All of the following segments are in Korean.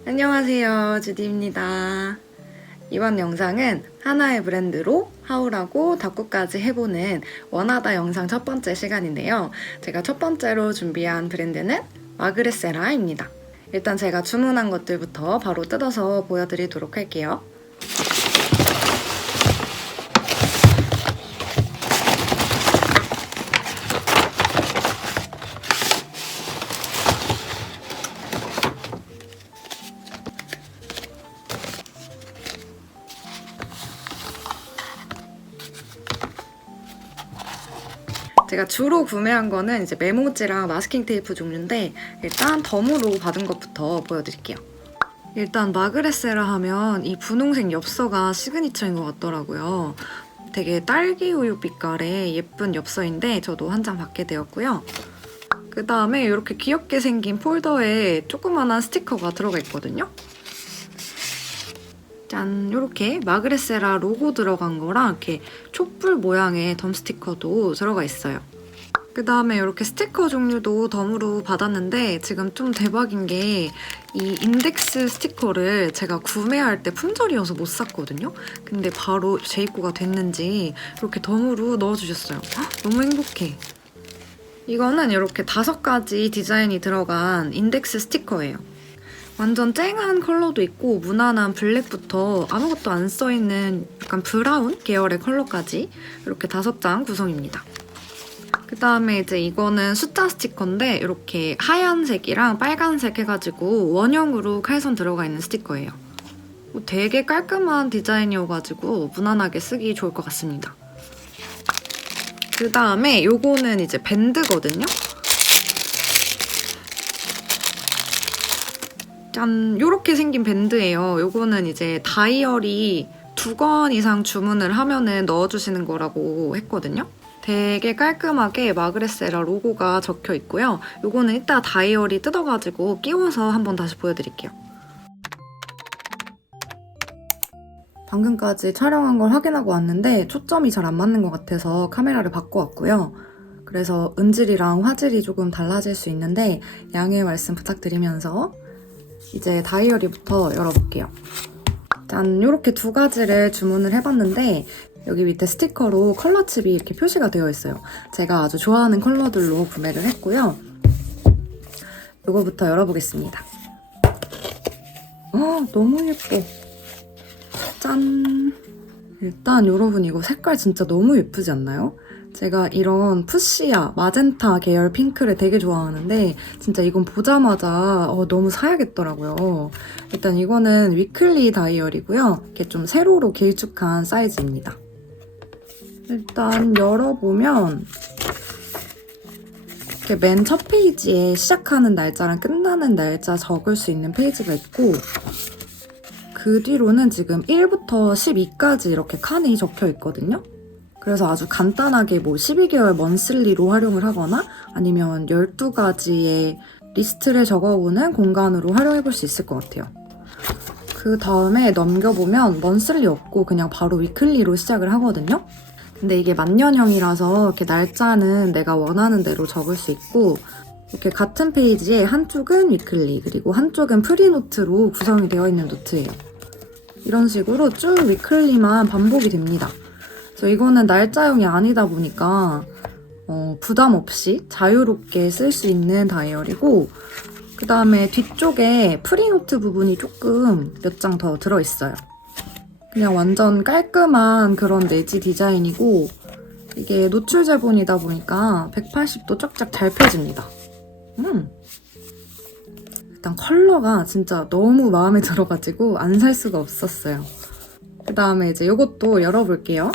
안녕하세요, 주디입니다. 이번 영상은 하나의 브랜드로 하울하고 닦고까지 해보는 원하다 영상 첫 번째 시간인데요. 제가 첫 번째로 준비한 브랜드는 마그레세라입니다. 일단 제가 주문한 것들부터 바로 뜯어서 보여드리도록 할게요. 제가 주로 구매한 거는 이제 메모지랑 마스킹 테이프 종류인데 일단 덤으로 받은 것부터 보여드릴게요. 일단 마그레세라 하면 이 분홍색 엽서가 시그니처인 것 같더라고요. 되게 딸기 우유 빛깔의 예쁜 엽서인데 저도 한 장 받게 되었고요. 그 다음에 이렇게 귀엽게 생긴 폴더에 조그만한 스티커가 들어가 있거든요. 짠! 이렇게 마그레세라 로고 들어간 거랑 이렇게 촛불 모양의 덤 스티커도 들어가 있어요. 그 다음에 이렇게 스티커 종류도 덤으로 받았는데 지금 좀 대박인 게 이 인덱스 스티커를 제가 구매할 때 품절이어서 못 샀거든요. 근데 바로 재입고가 됐는지 이렇게 덤으로 넣어주셨어요. 헉, 너무 행복해. 이거는 이렇게 5가지 디자인이 들어간 인덱스 스티커예요. 완전 쨍한 컬러도 있고 무난한 블랙부터 아무것도 안 써있는 약간 브라운 계열의 컬러까지 이렇게 5장 구성입니다. 그 다음에 이제 이거는 숫자 스티커인데 이렇게 하얀색이랑 빨간색 해가지고 원형으로 칼선 들어가 있는 스티커예요. 되게 깔끔한 디자인이어가지고 무난하게 쓰기 좋을 것 같습니다. 그 다음에 요거는 이제 밴드거든요. 짠! 요렇게 생긴 밴드예요. 요거는 이제 다이어리 2권 이상 주문을 하면은 넣어주시는 거라고 했거든요. 되게 깔끔하게 마그레세라 로고가 적혀 있고요. 요거는 이따 다이어리 뜯어가지고 끼워서 한번 다시 보여드릴게요. 방금까지 촬영한 걸 확인하고 왔는데 초점이 잘 안 맞는 것 같아서 카메라를 바꿔왔고요. 그래서 음질이랑 화질이 조금 달라질 수 있는데 양해 말씀 부탁드리면서 이제 다이어리부터 열어볼게요. 짠! 이렇게 2가지를 주문을 해봤는데 여기 밑에 스티커로 컬러칩이 이렇게 표시가 되어 있어요. 제가 아주 좋아하는 컬러들로 구매를 했고요. 이거부터 열어보겠습니다. 너무 예뻐. 짠! 일단 여러분 이거 색깔 진짜 너무 예쁘지 않나요? 제가 이런 푸시아, 마젠타 계열 핑크를 되게 좋아하는데 진짜 이건 보자마자 너무 사야겠더라고요. 일단 이거는 위클리 다이어리고요. 이렇게 좀 세로로 길쭉한 사이즈입니다. 일단 열어보면 이렇게 맨 첫 페이지에 시작하는 날짜랑 끝나는 날짜 적을 수 있는 페이지가 있고 그 뒤로는 지금 1부터 12까지 이렇게 칸이 적혀 있거든요. 그래서 아주 간단하게 뭐 12개월 먼슬리로 활용을 하거나 아니면 12가지의 리스트를 적어오는 공간으로 활용해볼 수 있을 것 같아요. 그 다음에 넘겨보면 먼슬리 없고 그냥 바로 위클리로 시작을 하거든요. 근데 이게 만년형이라서 이렇게 날짜는 내가 원하는 대로 적을 수 있고 이렇게 같은 페이지에 한쪽은 위클리 그리고 한쪽은 프리노트로 구성이 되어 있는 노트예요. 이런 식으로 쭉 위클리만 반복이 됩니다. 그래서 이거는 날짜형이 아니다 보니까 부담 없이 자유롭게 쓸 수 있는 다이어리고 그 다음에 뒤쪽에 프리노트 부분이 조금 몇 장 더 들어있어요. 그냥 완전 깔끔한 그런 내지 디자인이고 이게 노출 제본이다 보니까 180도 쫙쫙 잘 펴집니다. 일단 컬러가 진짜 너무 마음에 들어가지고 안 살 수가 없었어요. 그 다음에 이제 이것도 열어볼게요.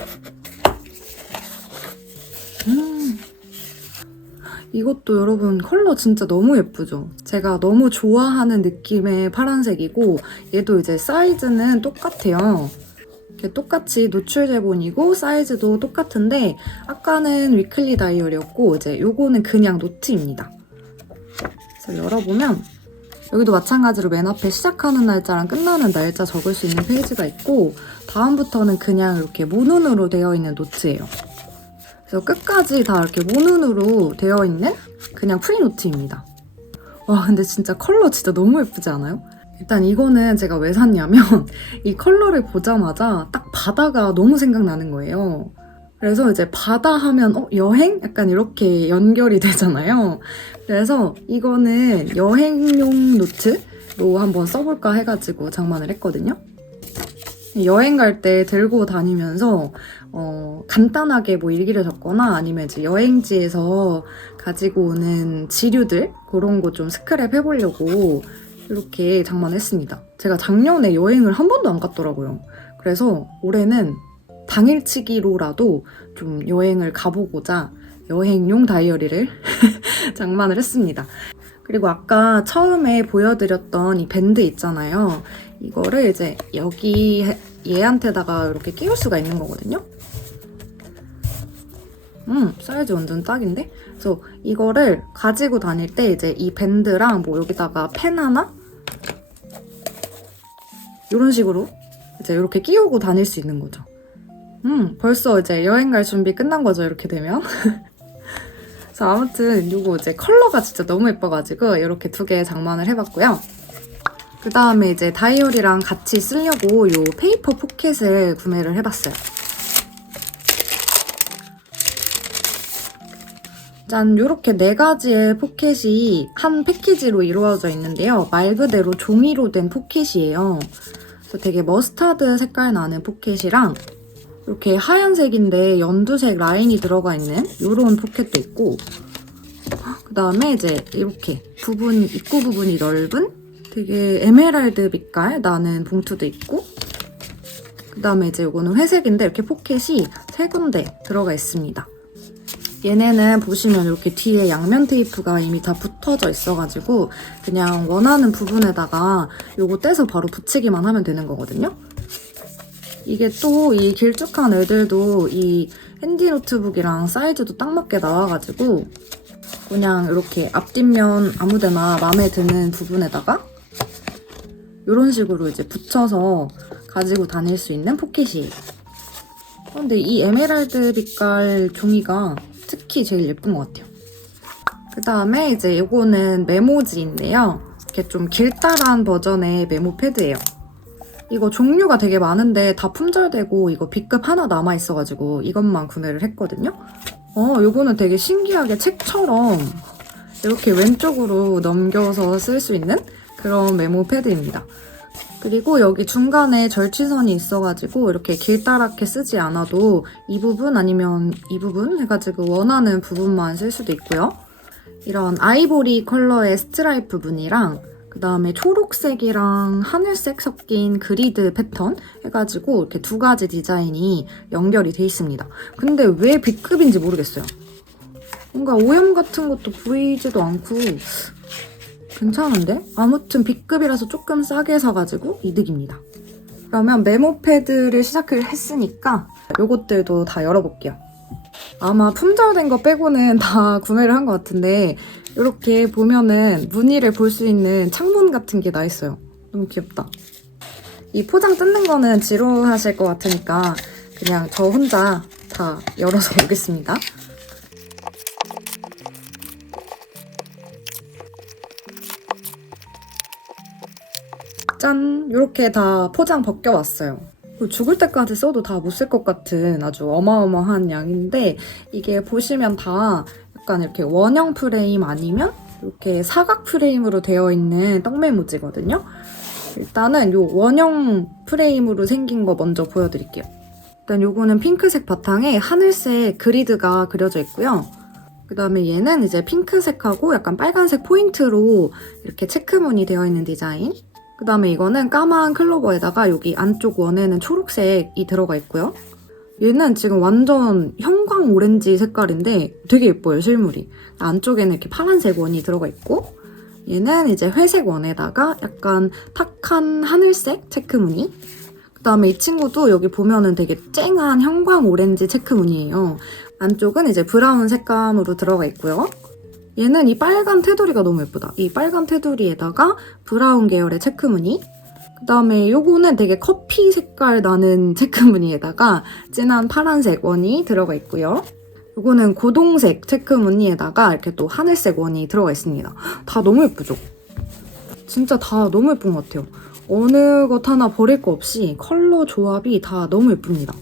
이것도 여러분 컬러 진짜 너무 예쁘죠? 제가 너무 좋아하는 느낌의 파란색이고 얘도 이제 사이즈는 똑같아요. 이렇게 똑같이 노출 제본이고 사이즈도 똑같은데 아까는 위클리 다이어리였고 이제 요거는 그냥 노트입니다. 그래서 열어보면 여기도 마찬가지로 맨 앞에 시작하는 날짜랑 끝나는 날짜 적을 수 있는 페이지가 있고 다음부터는 그냥 이렇게 모눈으로 되어 있는 노트예요. 그래서 끝까지 다 이렇게 모눈으로 되어 있는 그냥 프리노트입니다. 와 근데 진짜 컬러 진짜 너무 예쁘지 않아요? 일단 이거는 제가 왜 샀냐면 이 컬러를 보자마자 딱 바다가 너무 생각나는 거예요. 그래서 이제 바다 하면 여행? 약간 이렇게 연결이 되잖아요. 그래서 이거는 여행용 노트로 한번 써볼까 해가지고 장만을 했거든요. 여행 갈 때 들고 다니면서 간단하게 뭐 일기를 적거나 아니면 이제 여행지에서 가지고 오는 지류들 그런 거 좀 스크랩 해보려고 이렇게 장만했습니다. 제가 작년에 여행을 한 번도 안 갔더라고요. 그래서 올해는 당일치기로라도 좀 여행을 가보고자 여행용 다이어리를 장만을 했습니다. 그리고 아까 처음에 보여드렸던 이 밴드 있잖아요. 이거를 이제 여기 얘한테다가 이렇게 끼울 수가 있는 거거든요. 사이즈 완전 딱인데? 그래서 이거를 가지고 다닐 때 이제 이 밴드랑 뭐 여기다가 펜 하나? 이런 식으로 이제 이렇게 끼우고 다닐 수 있는 거죠. 벌써 이제 여행 갈 준비 끝난 거죠, 이렇게 되면. 그래서 아무튼 이거 이제 컬러가 진짜 너무 예뻐가지고 이렇게 2개 장만을 해봤고요. 그 다음에 이제 다이어리랑 같이 쓰려고 이 페이퍼 포켓을 구매를 해봤어요. 짠! 이렇게 4가지의 포켓이 한 패키지로 이루어져 있는데요. 말 그대로 종이로 된 포켓이에요. 그래서 되게 머스타드 색깔 나는 포켓이랑 이렇게 하얀색인데 연두색 라인이 들어가 있는 이런 포켓도 있고, 그 다음에 이제 이렇게 입구 부분이 넓은 되게 에메랄드 빛깔 나는 봉투도 있고, 그 다음에 이제 이거는 회색인데 이렇게 포켓이 3군데 들어가 있습니다. 얘네는 보시면 이렇게 뒤에 양면 테이프가 이미 다 붙어져 있어가지고 그냥 원하는 부분에다가 요거 떼서 바로 붙이기만 하면 되는 거거든요. 이게 또 이 길쭉한 애들도 이 핸디 노트북이랑 사이즈도 딱 맞게 나와가지고 그냥 이렇게 앞뒷면 아무데나 마음에 드는 부분에다가 이런 식으로 이제 붙여서 가지고 다닐 수 있는 포켓이에요. 근데 이 에메랄드 빛깔 종이가 특히 제일 예쁜 것 같아요. 그 다음에 이제 이거는 메모지인데요. 이렇게 좀 길다란 버전의 메모 패드예요. 이거 종류가 되게 많은데 다 품절되고 이거 B급 하나 남아있어가지고 이것만 구매를 했거든요. 요거는 되게 신기하게 책처럼 이렇게 왼쪽으로 넘겨서 쓸 수 있는 그런 메모 패드입니다. 그리고 여기 중간에 절취선이 있어가지고 이렇게 길다랗게 쓰지 않아도 이 부분 아니면 이 부분 해가지고 원하는 부분만 쓸 수도 있고요. 이런 아이보리 컬러의 스트라이프 무늬랑 그 다음에 초록색이랑 하늘색 섞인 그리드 패턴 해가지고 이렇게 2가지 디자인이 연결이 돼 있습니다. 근데 왜 B급인지 모르겠어요. 뭔가 오염 같은 것도 보이지도 않고 괜찮은데? 아무튼 B급이라서 조금 싸게 사가지고 이득입니다. 그러면 메모 패드를 시작을 했으니까 요것들도 다 열어볼게요. 아마 품절된 거 빼고는 다 구매를 한 것 같은데 이렇게 보면은 무늬를 볼 수 있는 창문 같은 게 나 있어요. 너무 귀엽다. 이 포장 뜯는 거는 지루하실 것 같으니까 그냥 저 혼자 다 열어서 보겠습니다. 짠! 이렇게 다 포장 벗겨왔어요. 죽을 때까지 써도 다 못 쓸 것 같은 아주 어마어마한 양인데 이게 보시면 다 약간 이렇게 원형 프레임 아니면 이렇게 사각 프레임으로 되어 있는 떡메모지거든요. 일단은 이 원형 프레임으로 생긴 거 먼저 보여드릴게요. 일단 요거는 핑크색 바탕에 하늘색 그리드가 그려져 있고요. 그 다음에 얘는 이제 핑크색하고 약간 빨간색 포인트로 이렇게 체크무늬 되어 있는 디자인. 그 다음에 이거는 까만 클로버에다가 여기 안쪽 원에는 초록색이 들어가 있고요. 얘는 지금 완전 형광 오렌지 색깔인데 되게 예뻐요, 실물이. 안쪽에는 이렇게 파란색 원이 들어가 있고 얘는 이제 회색 원에다가 약간 탁한 하늘색 체크무늬. 그 다음에 이 친구도 여기 보면은 되게 쨍한 형광 오렌지 체크무늬예요. 안쪽은 이제 브라운 색감으로 들어가 있고요. 얘는 이 빨간 테두리가 너무 예쁘다. 이 빨간 테두리에다가 브라운 계열의 체크무늬. 그 다음에 요거는 되게 커피 색깔 나는 체크무늬에다가 진한 파란색 원이 들어가 있고요. 요거는 고동색 체크무늬에다가 이렇게 또 하늘색 원이 들어가 있습니다. 다 너무 예쁘죠? 진짜 다 너무 예쁜 것 같아요. 어느 것 하나 버릴 거 없이 컬러 조합이 다 너무 예쁩니다.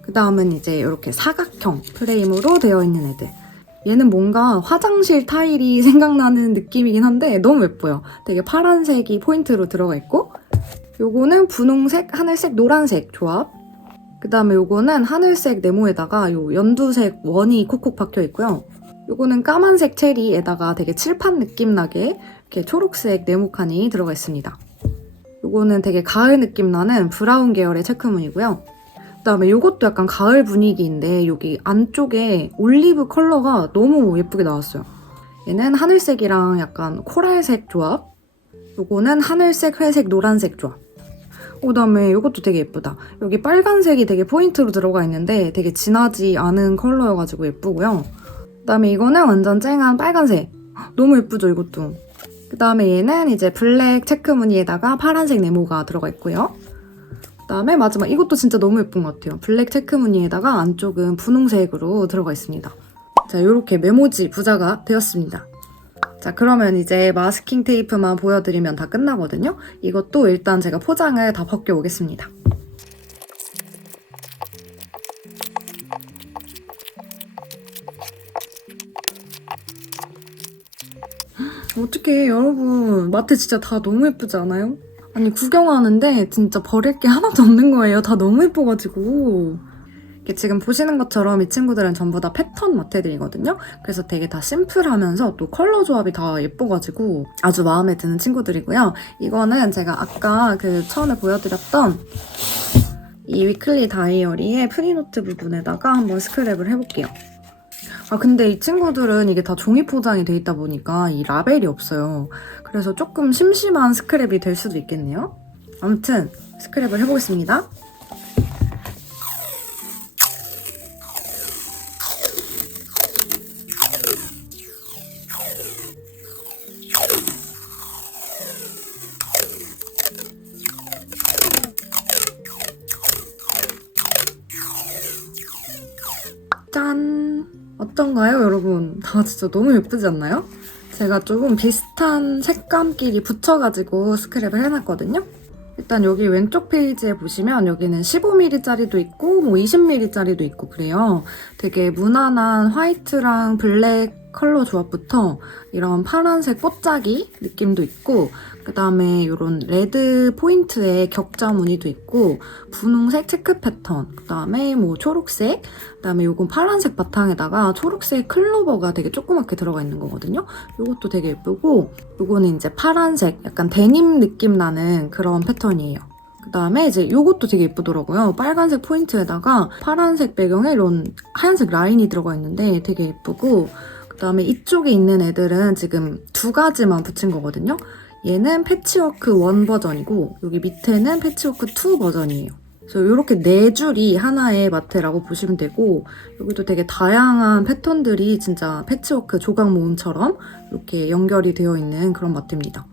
그 다음은 이제 이렇게 사각형 프레임으로 되어 있는 애들. 얘는 뭔가 화장실 타일이 생각나는 느낌이긴 한데 너무 예뻐요. 되게 파란색이 포인트로 들어가 있고, 요거는 분홍색, 하늘색, 노란색 조합. 그 다음에 요거는 하늘색 네모에다가 요 연두색 원이 콕콕 박혀 있고요. 요거는 까만색 체리에다가 되게 칠판 느낌 나게 이렇게 초록색 네모칸이 들어가 있습니다. 요거는 되게 가을 느낌 나는 브라운 계열의 체크무늬고요. 그 다음에 요것도 약간 가을 분위기인데 여기 안쪽에 올리브 컬러가 너무 예쁘게 나왔어요. 얘는 하늘색이랑 약간 코랄색 조합. 요거는 하늘색, 회색, 노란색 조합. 그 다음에 이것도 되게 예쁘다. 여기 빨간색이 되게 포인트로 들어가 있는데 되게 진하지 않은 컬러여가지고 예쁘고요. 그 다음에 이거는 완전 쨍한 빨간색. 너무 예쁘죠, 이것도. 그 다음에 얘는 이제 블랙 체크 무늬에다가 파란색 네모가 들어가 있고요. 그 다음에 마지막 이것도 진짜 너무 예쁜 것 같아요. 블랙 체크 무늬에다가 안쪽은 분홍색으로 들어가 있습니다. 자, 이렇게 메모지 부자가 되었습니다. 자, 그러면 이제 마스킹 테이프만 보여드리면 다 끝나거든요. 이것도 일단 제가 포장을 다 벗겨오겠습니다. 어떡해, 여러분. 마트 진짜 다 너무 예쁘지 않아요? 아니, 구경하는데 진짜 버릴 게 하나도 없는 거예요. 다 너무 예뻐가지고. 이렇게 지금 보시는 것처럼 이 친구들은 전부 다 패턴 마테들이거든요. 그래서 되게 다 심플하면서 또 컬러 조합이 다 예뻐가지고 아주 마음에 드는 친구들이고요. 이거는 제가 아까 그 처음에 보여드렸던 이 위클리 다이어리의 프리노트 부분에다가 한번 스크랩을 해볼게요. 아, 근데 이 친구들은 이게 다 종이 포장이 돼 있다 보니까 이 라벨이 없어요. 그래서 조금 심심한 스크랩이 될 수도 있겠네요. 아무튼 스크랩을 해보겠습니다. 짠! 어떤가요, 여러분? 다 진짜 너무 예쁘지 않나요? 제가 조금 비슷한 색감끼리 붙여가지고 스크랩을 해놨거든요? 일단 여기 왼쪽 페이지에 보시면 여기는 15mm짜리도 있고 뭐 20mm짜리도 있고 그래요. 되게 무난한 화이트랑 블랙 컬러 조합부터 이런 파란색 뽀짝이 느낌도 있고, 그 다음에 이런 레드 포인트의 격자 무늬도 있고, 분홍색 체크 패턴, 그 다음에 뭐 초록색, 그 다음에 요건 파란색 바탕에다가 초록색 클로버가 되게 조그맣게 들어가 있는 거거든요. 요것도 되게 예쁘고, 요거는 이제 파란색, 약간 데님 느낌 나는 그런 패턴이에요. 그 다음에 이제 요것도 되게 예쁘더라고요. 빨간색 포인트에다가 파란색 배경에 이런 하얀색 라인이 들어가 있는데 되게 예쁘고, 그 다음에 이쪽에 있는 애들은 지금 두 가지만 붙인 거거든요. 얘는 패치워크 1 버전이고 여기 밑에는 패치워크 2 버전이에요. 그래서 이렇게 네 줄이 하나의 마테라고 보시면 되고, 여기도 되게 다양한 패턴들이 진짜 패치워크 조각 모음처럼 이렇게 연결이 되어 있는 그런 마테입니다.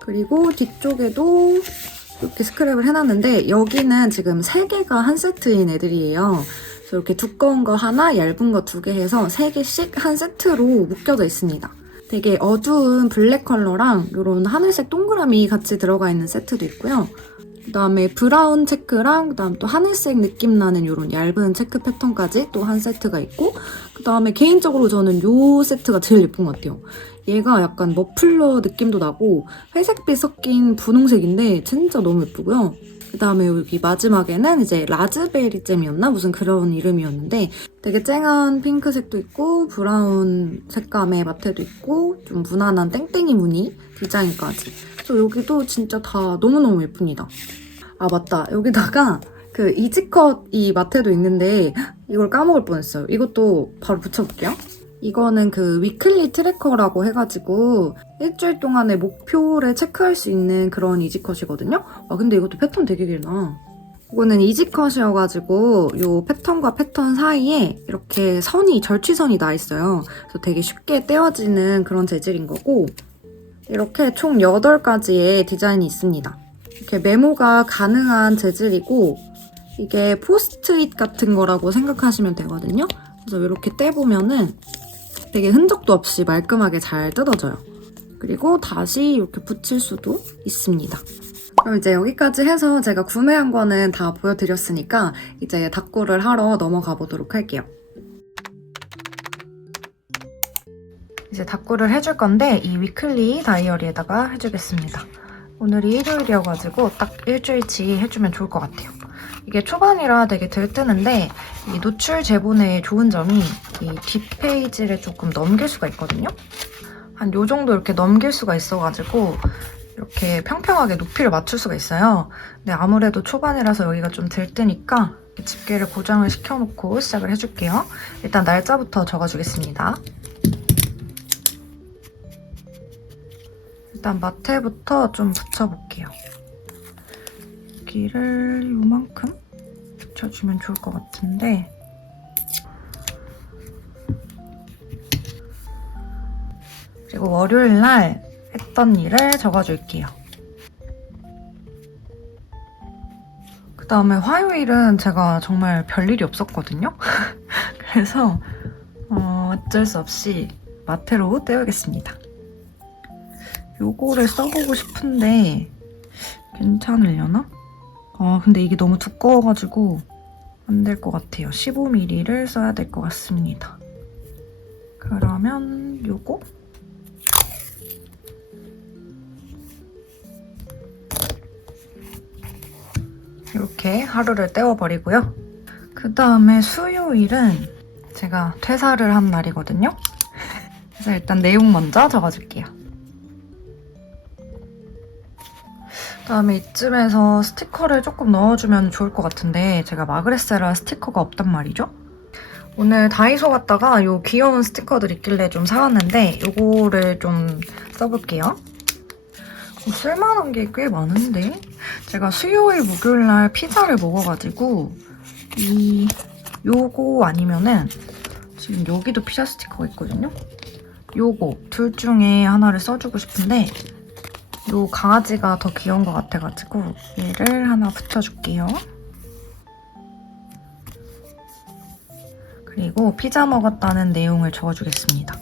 그리고 뒤쪽에도 이렇게 스크랩을 해놨는데 여기는 지금 3개가 한 세트인 애들이에요. 그래서 이렇게 두꺼운 거 하나, 얇은 거 2개 해서 3개씩 한 세트로 묶여져 있습니다. 되게 어두운 블랙 컬러랑 이런 하늘색 동그라미 같이 들어가 있는 세트도 있고요. 그 다음에 브라운 체크랑 그 다음 또 하늘색 느낌 나는 이런 얇은 체크 패턴까지 또 한 세트가 있고, 그 다음에 개인적으로 저는 이 세트가 제일 예쁜 것 같아요. 얘가 약간 머플러 느낌도 나고 회색빛 섞인 분홍색인데 진짜 너무 예쁘고요. 그 다음에 여기 마지막에는 이제 라즈베리 잼이었나? 무슨 그런 이름이었는데 되게 쨍한 핑크색도 있고 브라운 색감의 마테도 있고 좀 무난한 땡땡이 무늬 디자인까지. 그래서 여기도 진짜 다 너무너무 예쁩니다. 아, 맞다. 여기다가 그 이지컷 이 마테도 있는데 이걸 까먹을 뻔했어요. 이것도 바로 붙여볼게요. 이거는 그 위클리 트래커라고 해가지고 일주일 동안의 목표를 체크할 수 있는 그런 이지컷이거든요. 아, 근데 이것도 패턴 되게 길다. 이거는 이지컷이어가지고 이 패턴과 패턴 사이에 이렇게 선이, 절취선이 나 있어요. 그래서 되게 쉽게 떼어지는 그런 재질인 거고, 이렇게 총 8가지의 디자인이 있습니다. 이렇게 메모가 가능한 재질이고, 이게 포스트잇 같은 거라고 생각하시면 되거든요. 그래서 이렇게 떼보면은 되게 흔적도 없이 말끔하게 잘 뜯어져요. 그리고 다시 이렇게 붙일 수도 있습니다. 그럼 이제 여기까지 해서 제가 구매한 거는 다 보여드렸으니까 이제 닦구를 하러 넘어가 보도록 할게요. 이제 닦구를 해줄 건데 이 위클리 다이어리에다가 해주겠습니다. 오늘이 일요일이어가지고 딱 일주일치 해주면 좋을 것 같아요. 이게 초반이라 되게 들뜨는데 이 노출 제본의 좋은 점이 이 뒷페이지를 조금 넘길 수가 있거든요. 한 요 정도 이렇게 넘길 수가 있어가지고 이렇게 평평하게 높이를 맞출 수가 있어요. 근데 아무래도 초반이라서 여기가 좀 들뜨니까 집게를 고정을 시켜놓고 시작을 해줄게요. 일단 날짜부터 적어주겠습니다. 일단 마테부터 좀 붙여볼게요. 여기를 요만큼 붙여주면 좋을 것 같은데 그리고 월요일날 했던 일을 적어줄게요. 그 다음에 화요일은 제가 정말 별일이 없었거든요. 그래서 어쩔 수 없이 마테로 떼우겠습니다. 요거를 써보고 싶은데 괜찮으려나? 근데 이게 너무 두꺼워가지고 안 될 것 같아요. 15mm를 써야 될 것 같습니다. 그러면 요거? 이렇게 하루를 때워버리고요. 그 다음에 수요일은 제가 퇴사를 한 날이거든요. 그래서 일단 내용 먼저 적어줄게요. 그다음에 이쯤에서 스티커를 조금 넣어주면 좋을 것 같은데 제가 마그레세라 스티커가 없단 말이죠. 오늘 다이소 갔다가 이 귀여운 스티커들 있길래 좀 사왔는데 이거를 좀 써볼게요. 쓸만한 게 꽤 많은데 제가 수요일, 목요일날 피자를 먹어가지고 요거 아니면은 지금 여기도 피자 스티커가 있거든요. 요거 둘 중에 하나를 써주고 싶은데 요 강아지가 더 귀여운 것 같아가지고 얘를 하나 붙여줄게요. 그리고 피자 먹었다는 내용을 적어주겠습니다.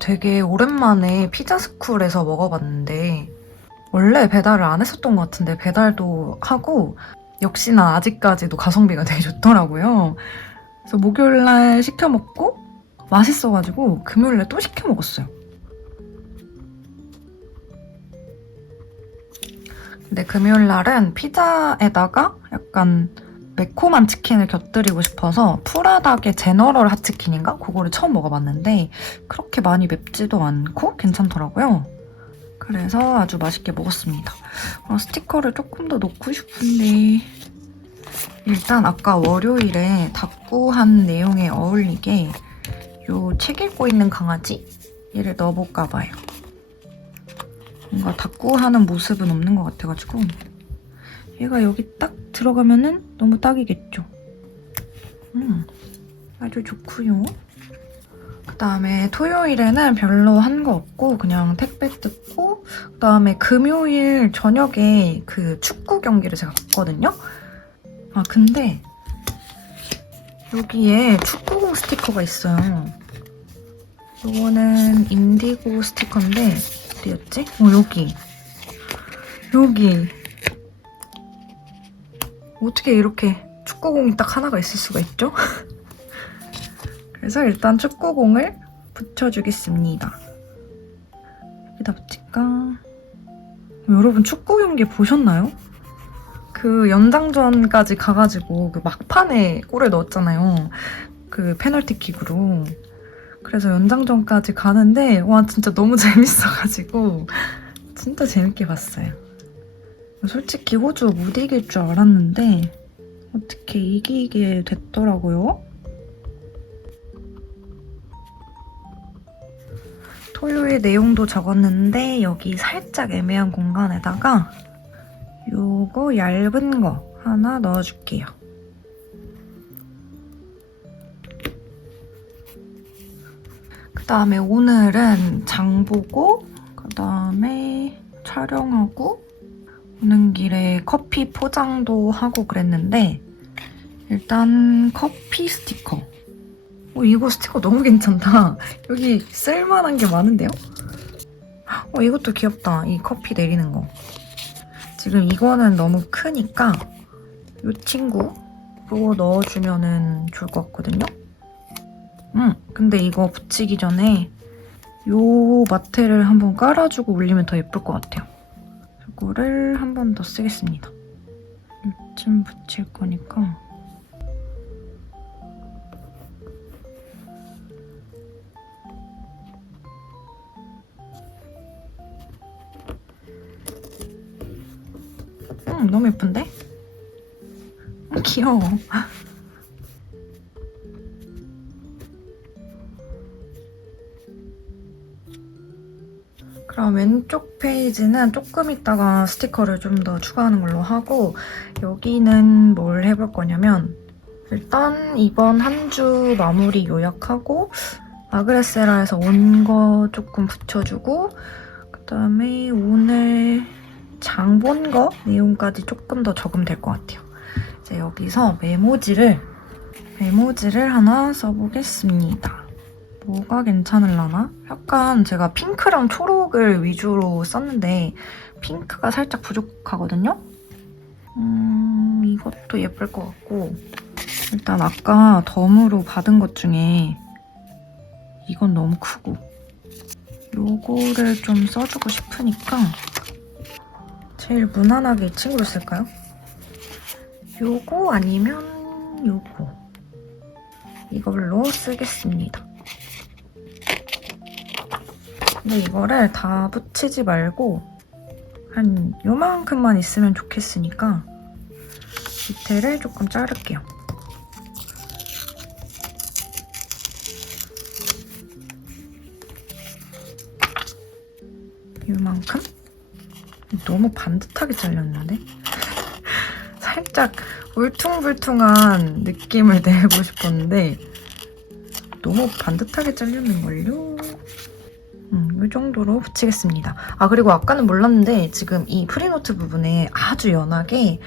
되게 오랜만에 피자스쿨에서 먹어봤는데 원래 배달을 안 했었던 것 같은데 배달도 하고 역시나 아직까지도 가성비가 되게 좋더라고요. 그래서 목요일날 시켜 먹고 맛있어가지고 금요일에 또 시켜 먹었어요. 근데 금요일날은 피자에다가 약간 매콤한 치킨을 곁들이고 싶어서 프라닭의 제너럴 핫치킨인가? 그거를 처음 먹어봤는데 그렇게 많이 맵지도 않고 괜찮더라고요. 그래서 아주 맛있게 먹었습니다. 스티커를 조금 더 넣고 싶은데 일단 아까 월요일에 닦구한 내용에 어울리게 요 책 읽고 있는 강아지? 얘를 넣어볼까 봐요. 뭔가 닦구하는 모습은 없는 것 같아가지고 얘가 여기 딱 들어가면은 너무 딱이겠죠? 아주 좋고요. 그다음에 토요일에는 별로 한 거 없고 그냥 택배 뜯고 그다음에 금요일 저녁에 그 축구 경기를 제가 봤거든요? 근데 여기에 축구공 스티커가 있어요. 이거는 인디고 스티커인데 어디였지? 여기 어떻게 이렇게 축구공이 딱 하나가 있을 수가 있죠? 그래서 일단 축구공을 붙여주겠습니다. 여기다 붙일까? 여러분 축구 경기 보셨나요? 그 연장전까지 가가지고 그 막판에 골을 넣었잖아요. 그 페널티킥으로. 그래서 연장전까지 가는데 와 진짜 너무 재밌어가지고 진짜 재밌게 봤어요. 솔직히 호주 못 이길 줄 알았는데 어떻게 이기게 됐더라고요. 토요일 내용도 적었는데 여기 살짝 애매한 공간에다가 요거 얇은 거 하나 넣어줄게요. 그 다음에 오늘은 장 보고 그 다음에 촬영하고 오는 길에 커피 포장도 하고 그랬는데 일단 커피 스티커 이거 스티커 너무 괜찮다. 여기 쓸만한 게 많은데요? 이것도 귀엽다. 이 커피 내리는 거. 지금 이거는 너무 크니까 이 친구로 넣어주면 좋을 것 같거든요? 근데 이거 붙이기 전에 이 마테를 한번 깔아주고 올리면 더 예쁠 것 같아요. 이거를 한 번 더 쓰겠습니다. 이쯤 붙일 거니까. 너무 예쁜데? 귀여워. 그럼 왼쪽 페이지는 조금 있다가 스티커를 좀 더 추가하는 걸로 하고, 여기는 뭘 해볼 거냐면 일단 이번 한 주 마무리 요약하고 아그레세라에서 온 거 조금 붙여주고, 그다음에 오늘 장 본 거 내용까지 조금 더 적으면 될 것 같아요. 이제 여기서 메모지를 하나 써보겠습니다. 뭐가 괜찮을라나? 약간 제가 핑크랑 초록을 위주로 썼는데 핑크가 살짝 부족하거든요? 이것도 예쁠 것 같고, 일단 아까 덤으로 받은 것 중에 이건 너무 크고 요거를 좀 써주고 싶으니까 제일 무난하게 이 친구를 쓸까요? 요거 아니면 요거, 이걸로 쓰겠습니다. 근데 이거를 다 붙이지 말고 한 요만큼만 있으면 좋겠으니까 밑에를 조금 자를게요. 요만큼? 너무 반듯하게 잘렸는데? 살짝 울퉁불퉁한 느낌을 내고 싶었는데 너무 반듯하게 잘렸는걸요? 이 정도로 붙이겠습니다. 그리고 아까는 몰랐는데 지금 이 프리노트 부분에 아주 연하게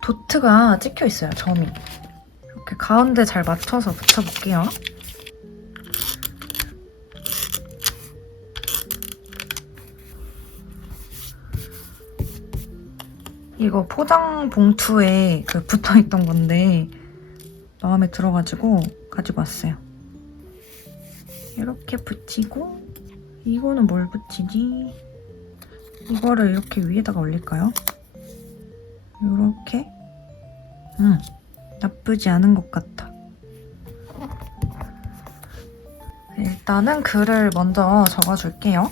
도트가 찍혀 있어요, 점이. 이렇게 가운데 잘 맞춰서 붙여볼게요. 이거 포장 봉투에 붙어있던 건데 마음에 들어가지고 가지고 왔어요. 이렇게 붙이고, 이거는 뭘 붙이지? 이거를 이렇게 위에다가 올릴까요? 이렇게? 나쁘지 않은 것 같아. 일단은 글을 먼저 적어줄게요.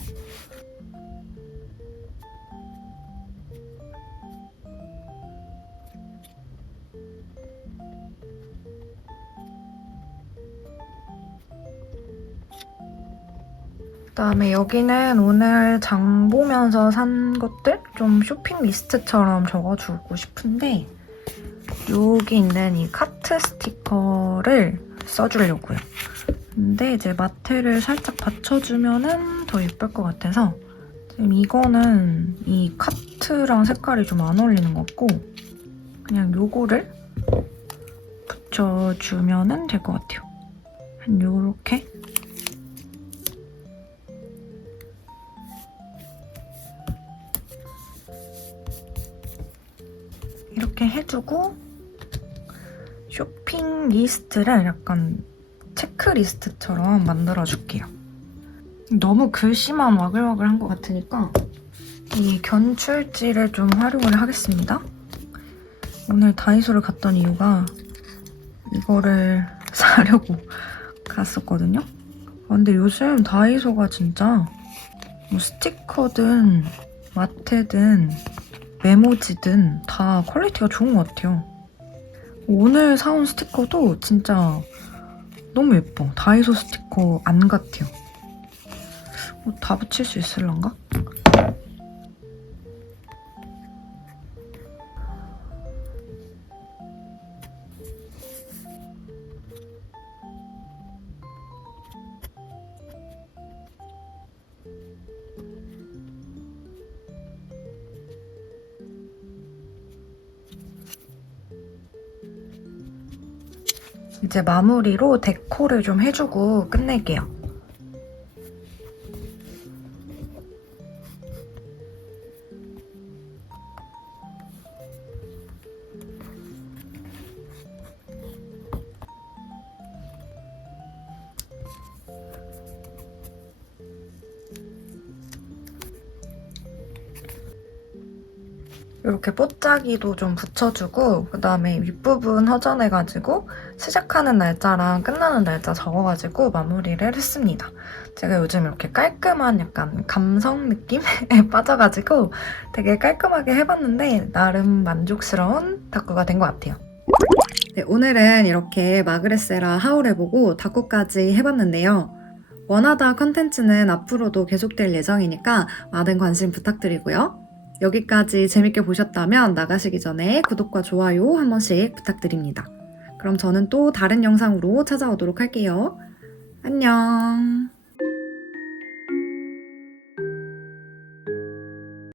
그다음에 여기는 오늘 장 보면서 산 것들? 좀 쇼핑 리스트처럼 적어주고 싶은데 여기 있는 이 카트 스티커를 써주려고요. 근데 이제 마테를 살짝 받쳐주면 더 예쁠 것 같아서 지금 이거는 이 카트랑 색깔이 좀 안 어울리는 것 같고 그냥 요거를 붙여주면 될 것 같아요. 한 요렇게. 이렇게 해주고 쇼핑 리스트를 약간 체크리스트처럼 만들어줄게요. 너무 글씨만 와글와글한 것 같으니까 이 견출지를 좀 활용을 하겠습니다. 오늘 다이소를 갔던 이유가 이거를 사려고 갔었거든요. 근데 요즘 다이소가 진짜 뭐 스티커든 마테든 메모지든 다 퀄리티가 좋은 것 같아요. 오늘 사온 스티커도 진짜 너무 예뻐. 다이소 스티커 안 같아요. 다 붙일 수 있을란가? 이제 마무리로 데코를 좀 해주고 끝낼게요. 이렇게 뽀짝이도 좀 붙여주고 그다음에 윗부분 허전해가지고 시작하는 날짜랑 끝나는 날짜 적어가지고 마무리를 했습니다. 제가 요즘 이렇게 깔끔한 약간 감성 느낌에 빠져가지고 되게 깔끔하게 해봤는데 나름 만족스러운 다꾸가 된 것 같아요. 네, 오늘은 이렇게 마그레세라 하울 해보고 다꾸까지 해봤는데요. 원하다 컨텐츠는 앞으로도 계속될 예정이니까 많은 관심 부탁드리고요. 여기까지 재밌게 보셨다면 나가시기 전에 구독과 좋아요 한 번씩 부탁드립니다. 그럼 저는 또 다른 영상으로 찾아오도록 할게요. 안녕.